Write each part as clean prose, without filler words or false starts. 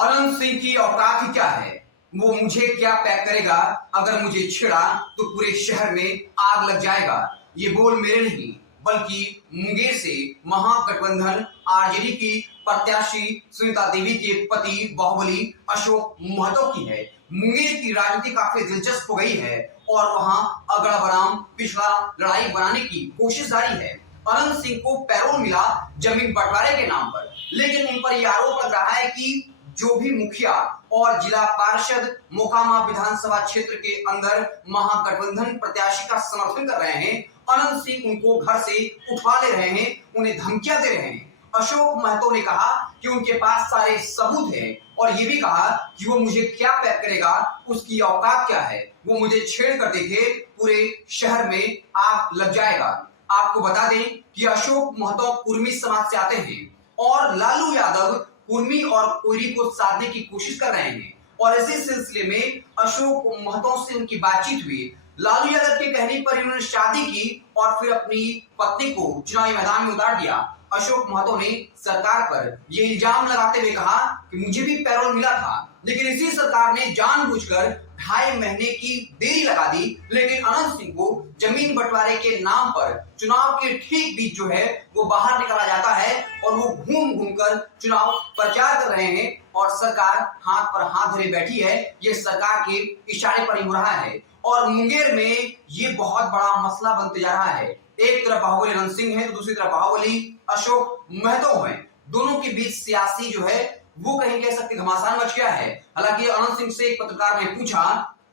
अनंत सिंह की औकात ही क्या है? वो मुझे क्या पैक करेगा? अगर मुझे छेड़ा तो पूरे शहर में आग लग जाएगा। ये बोल मेरे नहीं बल्कि मुंगेर से महागठबंधन आरजेडी की प्रत्याशी सुनीता देवी के पति बाहुबली अशोक महतो की है। मुंगेर की राजनीति काफी दिलचस्प हो गई है और वहां अगड़ा बराम पिछड़ा लड़ाई बनाने की कोशिश जारी है। अनंत सिंह को पैरोल मिला जमीन बंटवारे के नाम पर, लेकिन उन पर यह आरोप लग रहा है कि जो भी मुखिया और जिला पार्षद मोकामा विधानसभा क्षेत्र के अंदर महागठबंधन प्रत्याशी का समर्थन कर रहे हैं, अनंत सिंह उनको घर से उठवा ले रहे हैं, उन्हें धमकियां दे रहे हैं। अशोक महतो ने कहा कि उनके पास सारे सबूत हैं और ये भी कहा कि वो मुझे क्या पैक करेगा, उसकी औकात क्या है, वो मुझे छेड़ कर देखे पूरे शहर में आग लग जाएगा। आपको बता दें कि अशोक महतो कुर्मी समाज से आते हैं और लालू यादव कुर्मी और कोयरी को साधने की कोशिश कर रहे हैं और इसी सिलसिले में अशोक महतो से उनकी बातचीत हुई। लालू यादव के कहने पर उन्होंने शादी की और फिर अपनी पत्नी को चुनावी मैदान में उतार दिया। अशोक महतो ने सरकार पर यह इल्जाम लगाते हुए कहा कि मुझे भी पैरोल मिला था, लेकिन इसी सरकार ने जानबूझकर 2.5 महीने की देरी लगा दी। लेकिन अनंत सिंह को जमीन बंटवारे के नाम पर चुनाव के ठीक बीच जो है वो बाहर निकाला जाता है और वो घूम घूम कर चुनाव प्रचार कर रहे हैं और सरकार हाथ पर हाथ धरे बैठी है। ये सरकार के इशारे पर ही हो रहा है और मुंगेर में ये बहुत बड़ा मसला बनते जा रहा है। एक तरफ बाहुबली अनंत सिंह है तो दूसरी तरफ बाहुबली अशोक महतो है। दोनों के बीच सियासी जो है वो कहीं कह सकते घमासान मच गया है। हालांकि अनंत सिंह से एक पत्रकार ने पूछा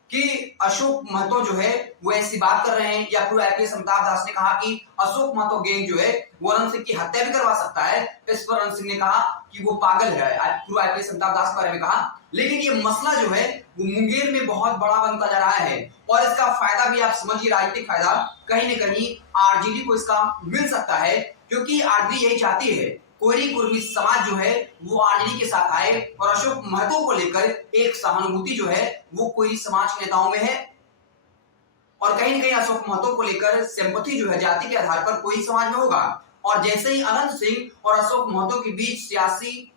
कि अशोक महतो जो है वो ऐसी बात कर रहे हैं या फिर आईपीएस अमिताभ दास ने कहा कि अशोक महतो गैंग जो है वो अनंत सिंह की हत्या भी करवा सकता है। इस पर अनंत सिंह ने कहा कि वो पागल है। पूर्व आईपीएस अमिताभ दास के बारे में कहा, लेकिन ये मसला जो है वो मुंगेर में बहुत बड़ा बनता जा रहा है और इसका फायदा भी आप समझिए, राजनीतिक फायदा कहीं न कहीं आरजेडी को इसका मिल सकता है, क्योंकि आरजेडी यही चाहती है कोयरी कुर्मी समाज जो है वो आरजेडी के साथ आए और अशोक महतो को लेकर एक सहानुभूति जो है वो कोयरी समाज के नेताओं में है और कहीं न कहीं अशोक महतो को लेकर सिंपैथी जो है जाति के आधार पर कोई समाज में होगा। और जैसे ही अनंत सिंह और अशोक महतो के बीच सियासी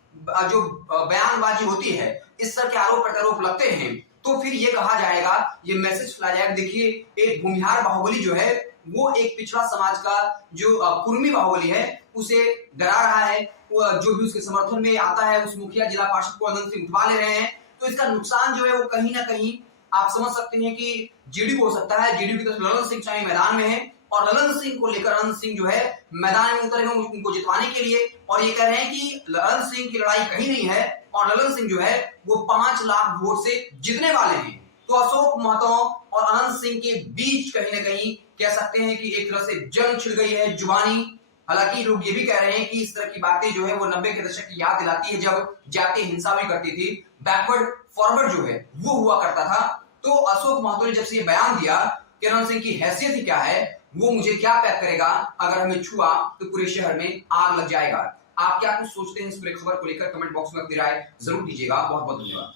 जो बयानबाजी होती है, इस तरह के आरोप प्रत्यारोप लगते हैं, तो फिर ये कहा जाएगा, ये मैसेज फैलाया जाएगा, देखिए एक भूमिहार बाहुबली जो है वो एक पिछड़ा समाज का जो कुर्मी बाहुबली है उसे डरा रहा है। वो जो भी उसके समर्थन में आता है उस मुखिया जिला पार्षद को अनंत सिंह उठवा ले रहे हैं, तो इसका नुकसान जो है वो कहीं ना कहीं आप समझ सकते हैं कि जीडी को हो सकता है। जीडी की तरफ ललन सिंह चाहे मैदान में है और ललन सिंह को लेकर अनंत सिंह जो है मैदान में उतरे हैं उनको जितवाने के लिए और ये कह रहे हैं कि ललन सिंह की लड़ाई कहीं नहीं है और ललन सिंह जो है वो 5 लाख वोट से जीतने वाले हैं। तो अशोक महतो और अनंत सिंह के बीच कहीं ना कहीं कह सकते हैं कि एक तरह से जंग छिड़ गई है जुबानी। हालांकि लोग ये भी कह रहे हैं कि इस तरह की बातें जो है वो 90 के दशक की याद दिलाती है, जब जाति हिंसा भी करती थी, बैकवर्ड फॉरवर्ड जो है वो हुआ करता था। तो अशोक महतो ने जब से ये बयान दिया कि अनंत सिंह की हैसियत ही क्या है, वो मुझे क्या पैक करेगा, अगर हमें छुआ तो पूरे शहर में आग लग जाएगा। आप क्या कुछ सोचते हैं इस पूरे खबर को लेकर? कमेंट बॉक्स में अपनी राय जरूर दीजिएगा। बहुत बहुत धन्यवाद।